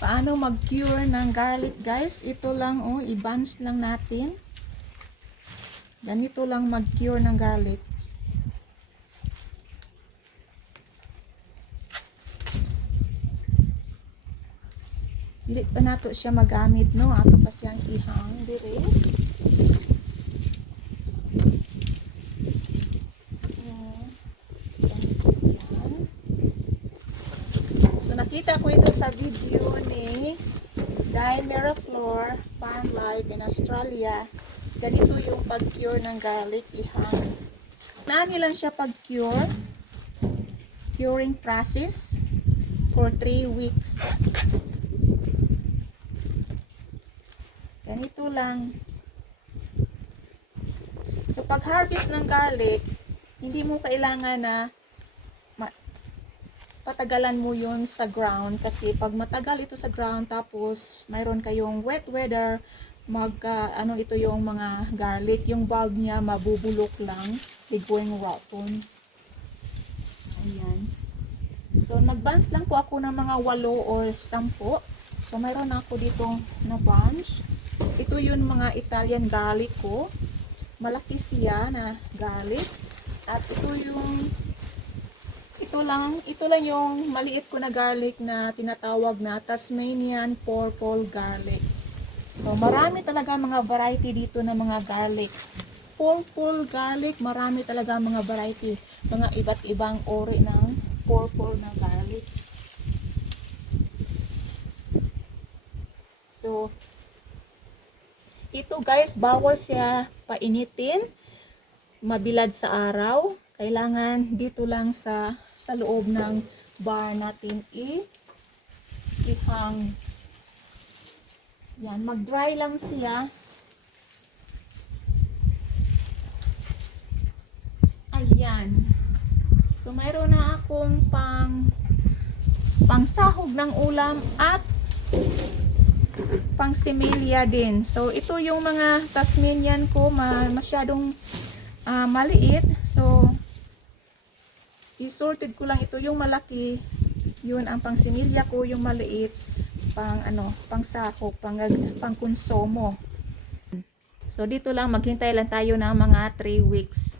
Paano mag-cure ng garlic, guys? Ito lang, oh, i-bunch lang natin. Ganito lang mag-cure ng garlic. Hindi pa nato siya magamit, no? Ato pa siyang ihang dire. So nakita ko ito sa video ni Dai Miraflor Farm Life in Australia. Ganito yung pag-cure ng garlic ihang. Naan lang siya pag-cure. Curing process for 3 weeks. Ganito lang. So pag harvest ng garlic, hindi mo kailangan na patagalan mo yun sa ground, kasi pag matagal ito sa ground tapos mayroon kayong wet weather, ano ito yung mga garlic, yung bulb niya mabubulok lang, going rotten. Ayan. So nag-bunch lang po ako ng mga 8 or 10. So mayroon ako dito na bunch. Ito yung mga Italian garlic ko. Malaki siya na garlic. At ito lang yung maliit ko na garlic na tinatawag na Tasmanian purple garlic. So marami talaga mga variety dito na mga garlic. Purple garlic, marami talaga mga variety. Mga iba't ibang uri ng purple na garlic. So ito guys, bawal siya painitin, mabilad sa araw. Kailangan dito lang sa loob ng bar natin ihang. Yan, mag-dry lang siya. Ayan. So mayroon na akong pangsahog ng ulam at pang similya din. So ito yung mga Tasmanian ko, masyadong maliit. So isorted ko lang ito yung malaki. Yun ang pang similya ko, yung maliit pang sahog, pang konsumo. So dito lang, maghintay lang tayo ng mga 3 weeks.